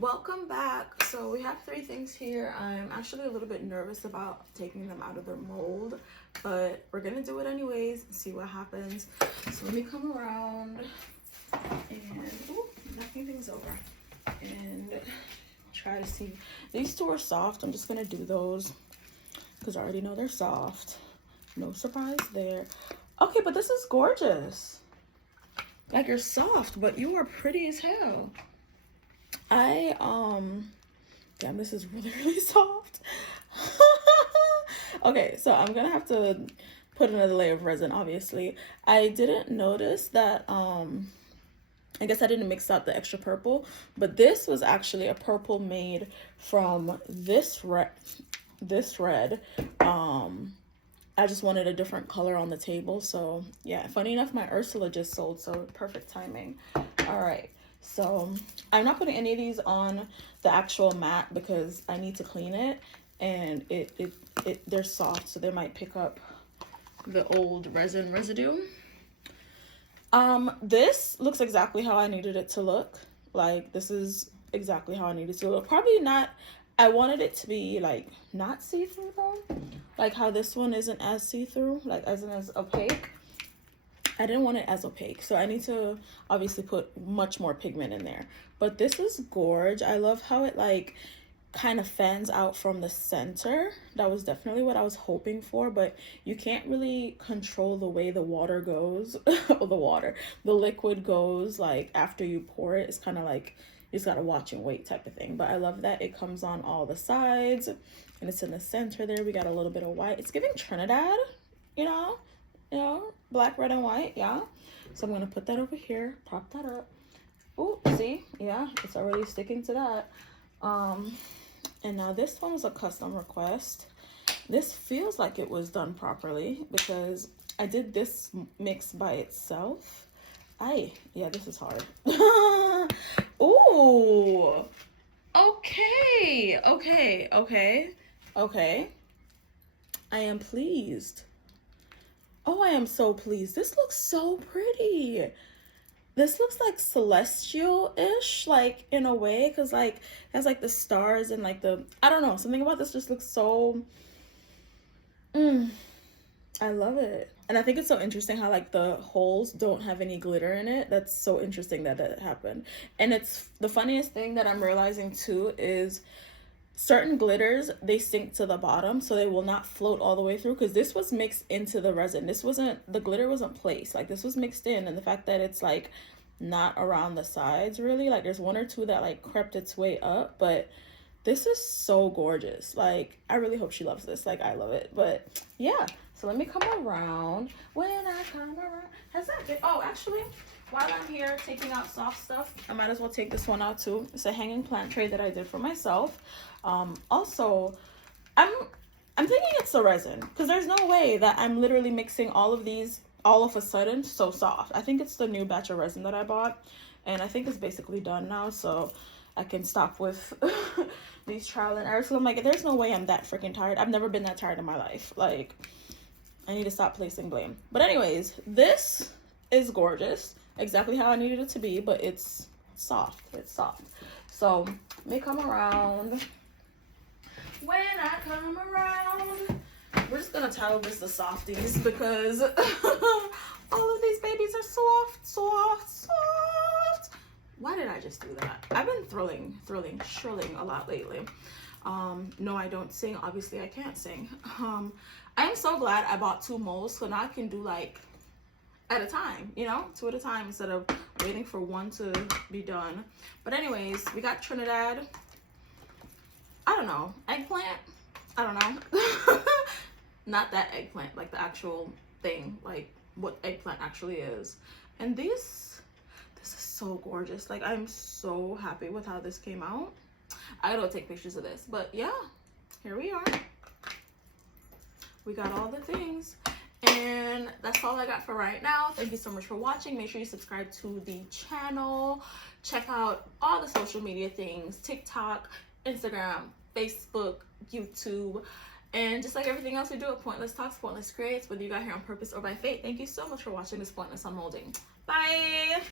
Welcome back. So we have 3 things here. I'm actually a little bit nervous about taking them out of their mold, but we're gonna do it anyways and see what happens. So let me come around and knocking things over and try to see. These 2 are soft. I'm just gonna do those because I already know they're soft. No surprise there. Okay, but this is gorgeous. Like, you're soft, but you are pretty as hell. Damn, this is really, really soft. Okay, so I'm gonna have to put another layer of resin, obviously. I didn't notice that, I guess I didn't mix out the extra purple, but this was actually a purple made from this red. I just wanted a different color on the table, so yeah, funny enough, my Ursula just sold, so perfect timing. All right. So I'm not putting any of these on the actual mat because I need to clean it, and they're soft, so they might pick up the old resin residue. This looks exactly how I needed it to look. Like, this is exactly how I needed it to look. Probably not, I wanted it to be like not see-through though, like how this one isn't as see-through, like isn't as opaque. I didn't want it as opaque, so I need to obviously put much more pigment in there. But this is gorge. I love how it like kind of fans out from the center. That was definitely what I was hoping for, but you can't really control the way the water goes, or the liquid goes, like after you pour it. It's kind of like you just gotta watch and wait type of thing. But I love that it comes on all the sides and it's in the center there. We got a little bit of white. It's giving Trinidad, you know, black, red, and white. Yeah, so I'm gonna put that over here, prop that up. Oh, see, yeah, it's already sticking to that. And now this one is a custom request. This feels like it was done properly because I did this mix by itself. Yeah, this is hard. Ooh, okay. I am pleased. Oh, I am so pleased. This looks so pretty. This looks like celestial-ish, like in a way, because like it has like the stars and like the, I don't know, something about this just looks so, I love it. And I think it's so interesting how like the holes don't have any glitter in it. That's so interesting that that happened. And it's the funniest thing that I'm realizing too is certain glitters, they sink to the bottom, so they will not float all the way through, because this was mixed into the resin. This wasn't, the glitter wasn't placed, like this was mixed in, and the fact that it's like not around the sides really, like there's 1 or 2 that like crept its way up, but this is so gorgeous. Like, I really hope she loves this, like I love it. But yeah, so let me come around. When I come around, has that been, oh, actually, while I'm here taking out soft stuff, I might as well take this one out too. It's a hanging plant tray that I did for myself. Also, I'm thinking it's the resin, because there's no way that I'm literally mixing all of these all of a sudden so soft. I think it's the new batch of resin that I bought, and I think it's basically done now, so I can stop with these trial and errors. So I'm like, there's no way I'm that freaking tired. I've never been that tired in my life. Like, I need to stop placing blame. But anyways, this is gorgeous, exactly how I needed it to be, but it's soft. It's soft. So let me come around. When I come around, we're just gonna title this the softies, because all of these babies are soft. Why did I just do that? I've been shrilling a lot lately. No, I don't sing. Obviously, I can't sing. I'm so glad I bought 2 molds, so now I can do like at a time, you know, 2 at a time instead of waiting for 1 to be done. But anyways, we got Trinidad. I don't know, eggplant. I don't know. Not that eggplant, like the actual thing, like what eggplant actually is. And this is so gorgeous. Like, I'm so happy with how this came out. I gotta take pictures of this, but yeah, here we are. We got all the things, and that's all I got for right now. Thank you so much for watching. Make sure you subscribe to the channel. Check out all the social media things: TikTok, Instagram, Facebook, YouTube, and just like everything else we do at Pointless Talks, Pointless Creates, whether you got here on purpose or by fate. Thank you so much for watching this Pointless Unmolding. Bye.